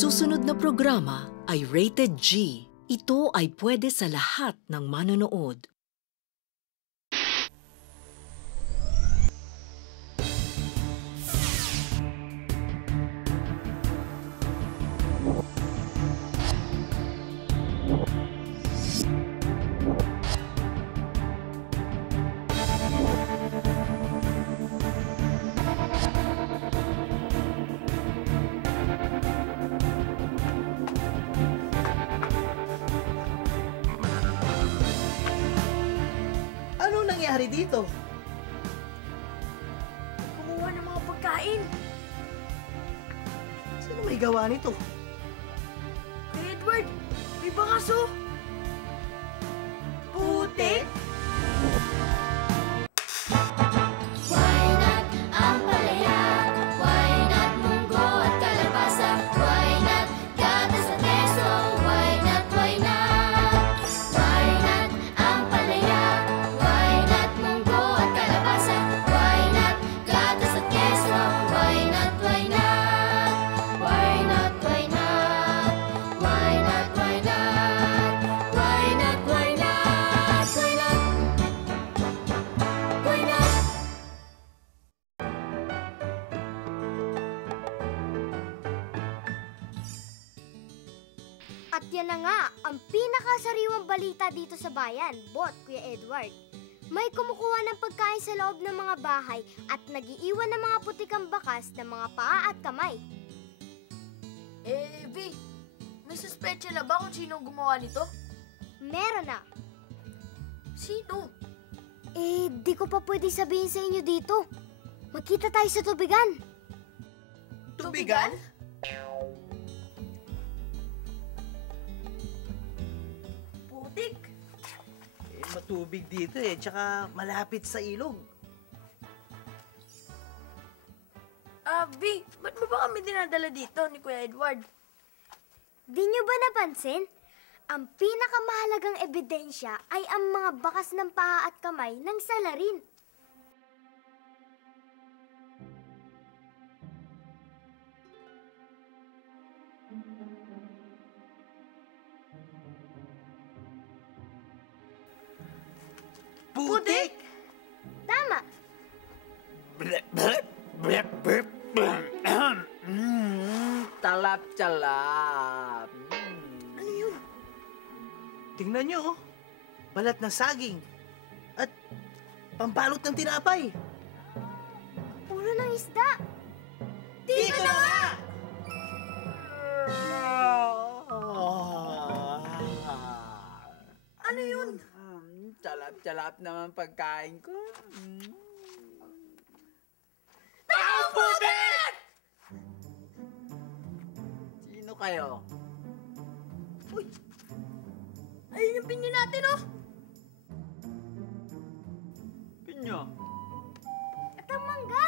susunod na programa ay rated G. Ito ay pwede sa lahat ng manonood. Ano nangyari dito? Kumuha ng mga pagkain. Sino may gawa nito? Kuya Edward, may bakaso. Putik? Why not ampalaya? Why not munggo at kalabasa? Why not gatas at keso? Why not, why not? Why not ampalaya? Why not munggo at kalabasa? Why not gatas at keso? Why not, why not? Why not, why not? Why not, why not? Why not, why not? Why not? Why not? At yan na nga, ang pinakasariwang balita dito sa bayan, Bot, Kuya Edward. May kumukuha ng pagkain sa loob ng mga bahay at nagiiwan ng mga putikang bakas ng mga paa at kamay. V, may suspecha na ba kung sino ang gumawa nito? Meron na. Sino? Di ko pa pwede sabihin sa inyo dito. Magkita tayo sa tubigan. Tubigan? Putik? Matubig dito tsaka malapit sa ilog. V, ba't mo ba kami dinadala dito ni Kuya Edward? Di nyo ba napansin? Ang pinakamahalagang ebidensya ay ang mga bakas ng paa at kamay ng salarin. Putik! Tama! Talap-talap. Ano yun? Tingnan nyo, balat ng saging. At pambalot ng tinapay. Ulo ng isda! Dito na nga! Ano yun? Talap-talap naman pagkain ko. Taong putik! Sino kayo? Uy! Ayun yung pinya natin, oh! Pinya? At ang mangga!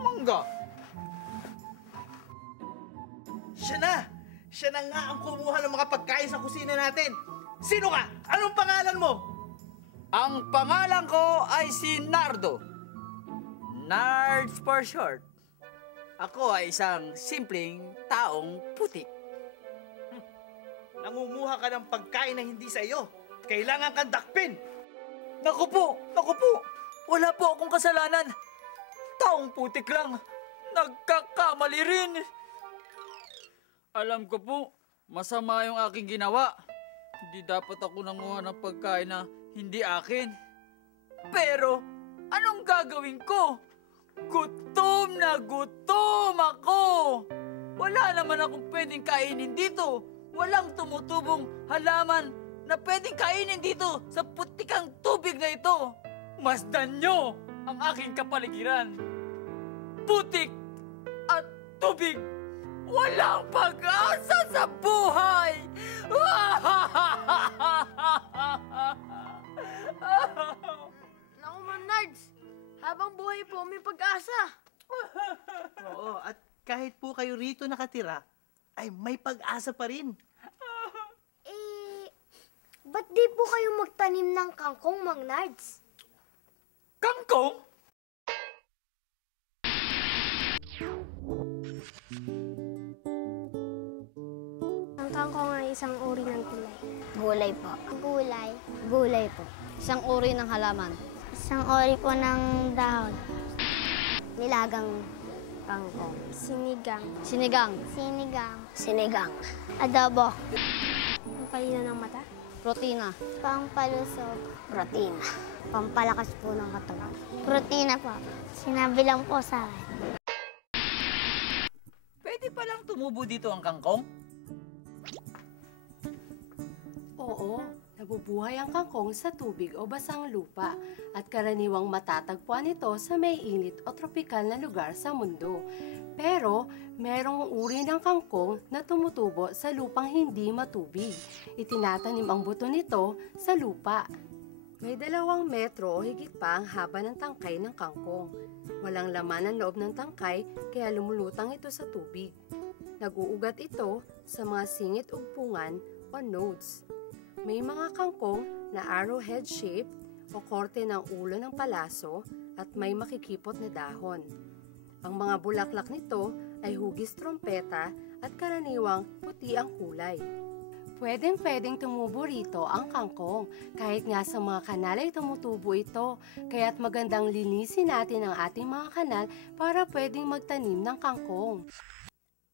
Mangga? Siya na! Siya na nga ang kumuha ng mga pagkain sa kusina natin. Sino ka? Anong pangalan mo? Ang pangalan ko ay si Nardo. Nards for short. Ako ay isang simpleng taong putik. Nangunguha ka ng pagkain na hindi sa iyo. Kailangan kang dakpin. Naku po! Wala po akong kasalanan. Taong putik lang. Nagkakamali rin. Alam ko po, masama yung aking ginawa. Hindi dapat ako nanguha ng pagkain na hindi akin. Pero, anong gagawin ko? Gutom na gutom ako! Wala naman akong pwedeng kainin dito. Walang tumutubong halaman na pwedeng kainin dito sa putikang tubig na ito. Masdan nyo ang aking kapaligiran. Putik at tubig. Walang pag-asa sa buhay! Naku, Ma'am Nards, habang buhay po may pag-asa. Oo, at kahit po kayo rito nakatira, ay may pag-asa pa rin. Ba't di po kayo magtanim ng kangkong, Mang Nards? Kangkong? Ang kangkong ay isang uri ng gulay. Gulay po. Gulay. Gulay po. Isang uri ng halaman. Isang uri po ng dahon. Nilagang kangkong. Sinigang. Sinigang. Sinigang. Sinigang. Adobo. Ang palina ng mata. Protina. Pampalusog. Protina. Pampalakas po ng katawan. Protina po. Sinabi lang po sa akin. Pwede palang tumubo dito ang kangkong? Oo, nabubuhay ang kangkong sa tubig o basang lupa at karaniwang matatagpuan ito sa may init o tropikal na lugar sa mundo. Pero merong uri ng kangkong na tumutubo sa lupang hindi matubig. Itinatanim ang buto nito sa lupa. May 2 metro o higit pa ang haba ng tangkay ng kangkong. Walang laman ang loob ng tangkay kaya lumulutang ito sa tubig. Nag-uugat ito sa mga singit ugpungan o nodes. May mga kangkong na arrowhead shape o korte ng ulo ng palaso at may makikipot na dahon. Ang mga bulaklak nito ay hugis trompeta at karaniwang puti ang kulay. Pwedeng tumubo rito ang kangkong kahit nga sa mga kanal ay tumutubo ito. Kaya't magandang linisin natin ang ating mga kanal para pwedeng magtanim ng kangkong.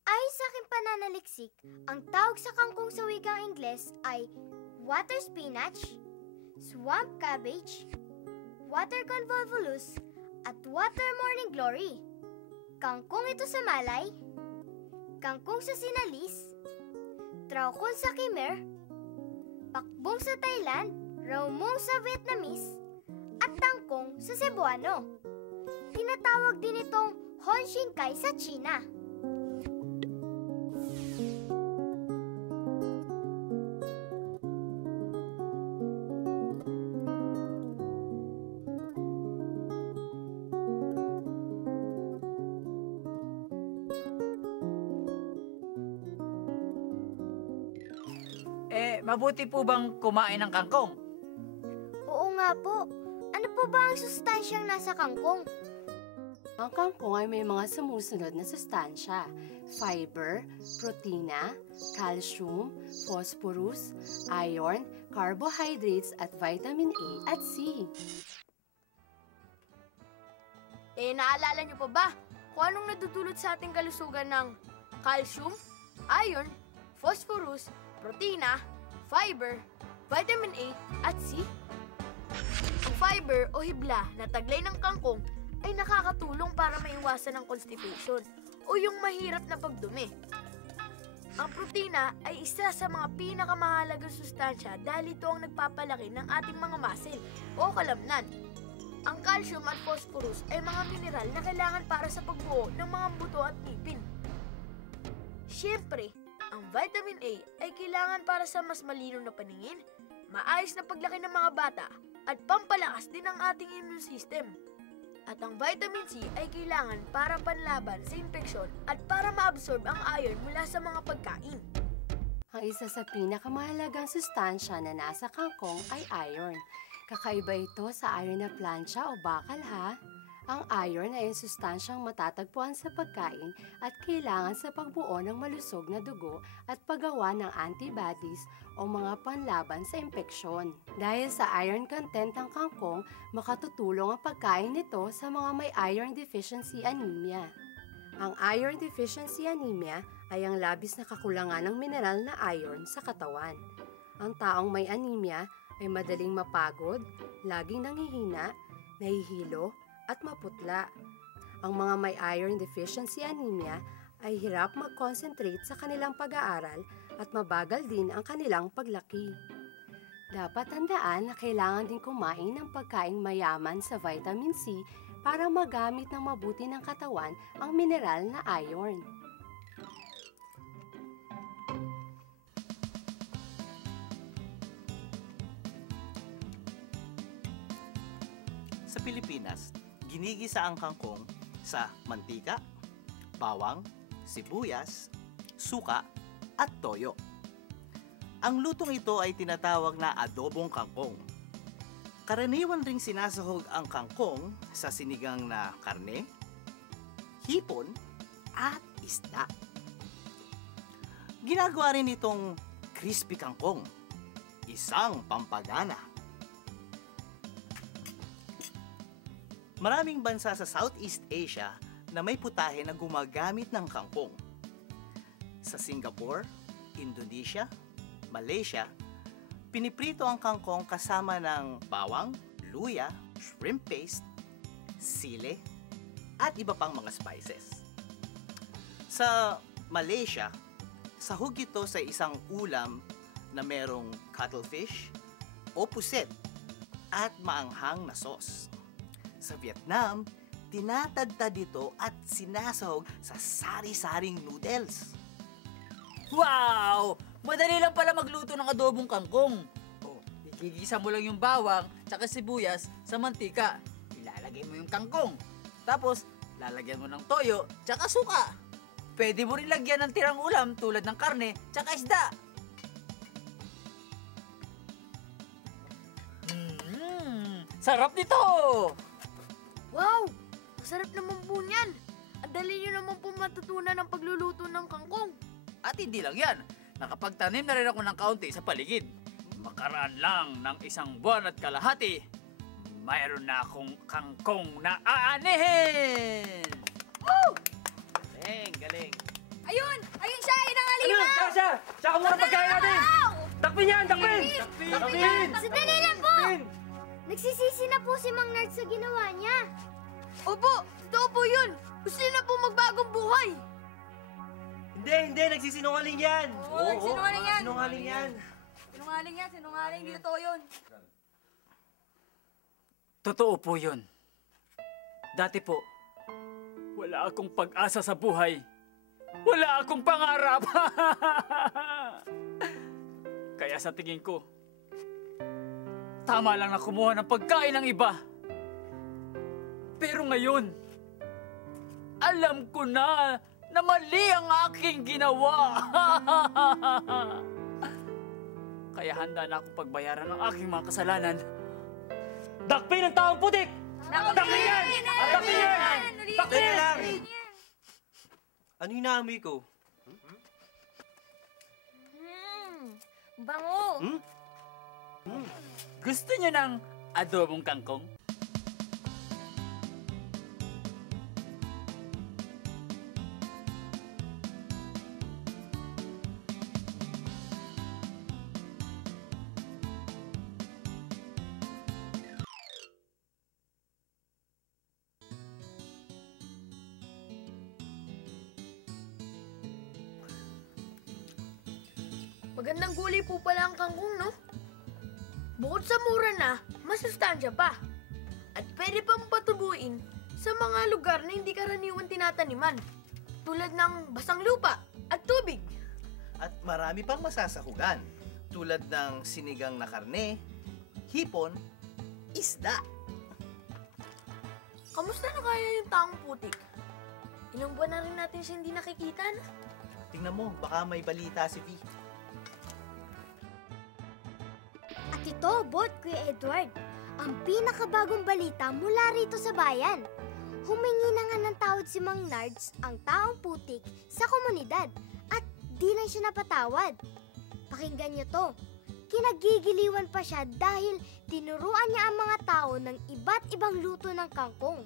Ayon sa aking pananaliksik, ang tawag sa kangkong sa wikang Ingles ay water spinach, swamp cabbage, water convolvulus, at water morning glory. Kangkong ito sa Malay, kangkong sa Sinalis, traukon sa Khmer, pakbong sa Thailand, raumong sa Vietnamese, at tangkong sa Cebuano. Tinatawag din itong Honshinkai sa China. Mabuti po bang kumain ng kangkong? Oo nga po. Ano po ba ang sustansyang nasa kangkong? Ang kangkong ay may mga sumusunod na sustansya: fiber, protina, calcium, phosphorus, iron, carbohydrates at vitamin A at C. Naalala niyo pa ba kung anong nadudulot sa ating kalusugan ng calcium, iron, phosphorus, protina, fiber, vitamin A, at C? Ang fiber o hibla na taglay ng kangkong ay nakakatulong para maiwasan ang constipation o yung mahirap na pagdumi. Ang protina ay isa sa mga pinakamahalagang sustansya dahil ito ang nagpapalaki ng ating mga muscle o kalamnan. Ang calcium at phosphorus ay mga mineral na kailangan para sa pagbuo ng mga buto at ngipin. Siyempre, ang vitamin A ay kailangan para sa mas malinaw na paningin, maayos na paglaki ng mga bata, at pampalakas din ang ating immune system. At ang vitamin C ay kailangan para panlaban sa infeksyon at para maabsorb ang iron mula sa mga pagkain. Ang isa sa pinakamahalagang sustansya na nasa kangkong ay iron. Kakaiba ito sa iron na plancha o bakal, ha? Ang iron ay sustansyang matatagpuan sa pagkain at kailangan sa pagbuo ng malusog na dugo at paggawa ng antibodies o mga panlaban sa impeksyon. Dahil sa iron content ng kangkong, makatutulong ang pagkain nito sa mga may iron deficiency anemia. Ang iron deficiency anemia ay ang labis na kakulangan ng mineral na iron sa katawan. Ang taong may anemia ay madaling mapagod, laging nanghihina, nahihilo, at maputla. Ang mga may iron deficiency anemia ay hirap mag-concentrate sa kanilang pag-aaral at mabagal din ang kanilang paglaki. Dapat tandaan na kailangan din kumain ng pagkaing mayaman sa vitamin C para magamit ng mabuti ng katawan ang mineral na iron. Sa Pilipinas, ginigisa ang kangkong sa mantika, bawang, sibuyas, suka, at toyo. Ang lutong ito ay tinatawag na adobong kangkong. Karaniwan ring sinasahog ang kangkong sa sinigang na karne, hipon, at isda. Ginagawa rin itong crispy kangkong, isang pampagana. Maraming bansa sa Southeast Asia na may putahe na gumagamit ng kangkong. Sa Singapore, Indonesia, Malaysia, piniprito ang kangkong kasama ng bawang, luya, shrimp paste, sile, at iba pang mga spices. Sa Malaysia, sahog ito sa isang ulam na merong cuttlefish o puset at maanghang na sauce. Sa Vietnam, tinatadtad ito at sinasahog sa sari-saring noodles. Wow! Madali lang pala magluto ng adobong kangkong. Oh, igigisa mo lang yung bawang tsaka sibuyas sa mantika. Ilalagay mo yung kangkong. Tapos, lalagyan mo ng toyo tsaka suka. Pwede mo rin lagyan ng tirang ulam tulad ng karne tsaka isda. Sarap nito! Wow! Masarap naman po niyan. Ang dali niyo naman po matutunan ang pagluluto ng kangkong. At hindi lang yan, nakapagtanim na rin ako ng kaunti sa paligid. Makaraan lang ng 1 buwan at kalahati, mayroon na akong kangkong na aanihin! Woo! Galing. Ayun! Ayun siya! Ayun ang halimaw! Siya! Tsaka muna pagkain natin! Takpin yan! Takpin! Takpin! Sandali lang po! Nagsisisi na po si Mang Nerd sa ginawa niya. Opo! Totoo po yun! Gusto niya na po magbagong buhay! Hindi! Nagsisinungaling yan! Oo, nagsinungaling yan! Sinungaling yan! Sinungaling, hindi totoo yun. Totoo po yun. Dati po, wala akong pag-asa sa buhay. Wala akong pangarap. Kaya sa tingin ko, tama lang na kumuha ng pagkain ng iba. Pero ngayon, alam ko na mali ang aking ginawa. Kaya handa na akong pagbayaran ang aking mga kasalanan. Dakpin ang taong putik! Dakpin yan! Dakpin yan! Dakpin lang! Ano inaamoy ko? Bango! Gusto niyo ng adobong kangkong? Magandang gulay po pala ang kangkong, no? Bukod sa mura na, masustansya pa. At pwede pang patubuin sa mga lugar na hindi karaniwan tinataniman. Tulad ng basang lupa at tubig. At marami pang masasahugan, tulad ng sinigang na karne, hipon, isda. Kamusta na kaya yung taong putik? Ilang buwan na rin natin siya hindi nakikita, no? Tingnan mo, baka may balita si V. At ito, Bot, Kuya Edward, ang pinakabagong balita mula rito sa bayan. Humingi na nga ng tawad si Mang Nards, ang taong putik, sa komunidad at di lang siya napatawad. Pakinggan niyo to. Kinagigiliwan pa siya dahil tinuruan niya ang mga tao ng iba't ibang luto ng kangkong.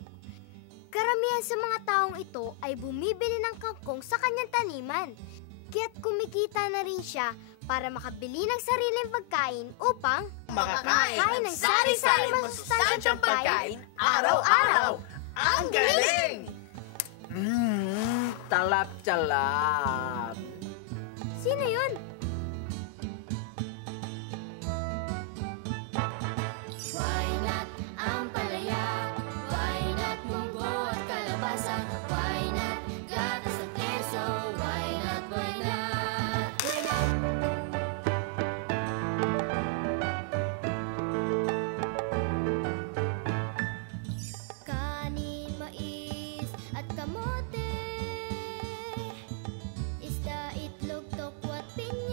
Karamihan sa mga taong ito ay bumibili ng kangkong sa kanyang taniman. Kaya't kumikita na rin siya para makabili ng sariling pagkain upang makakain ng sari-sari masustansyang pagkain araw-araw. Ang galing! Talap-talap. Sino yun? Why not ang palaya? Why not munggo at kalabasa? Why not gatas at keso? Why not, why not? Why not? Kanin, mais at kamote, isda, itlog, tokwa at pinya.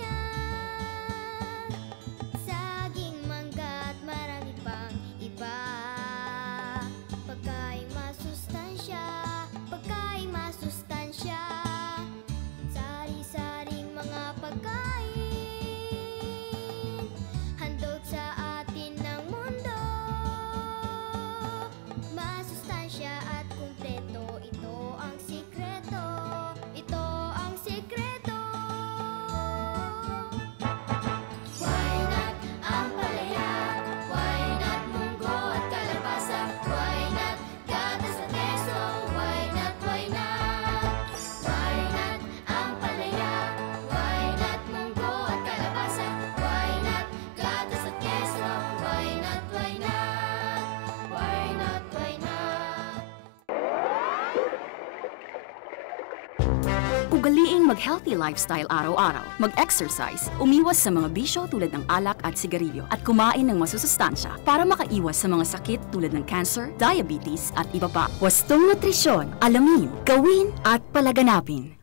Ugaliing mag-healthy lifestyle araw-araw, mag-exercise, umiwas sa mga bisyo tulad ng alak at sigarilyo, at kumain ng masusustansya para makaiwas sa mga sakit tulad ng cancer, diabetes at iba pa. Wastong nutrisyon, alamin, gawin at palaganapin.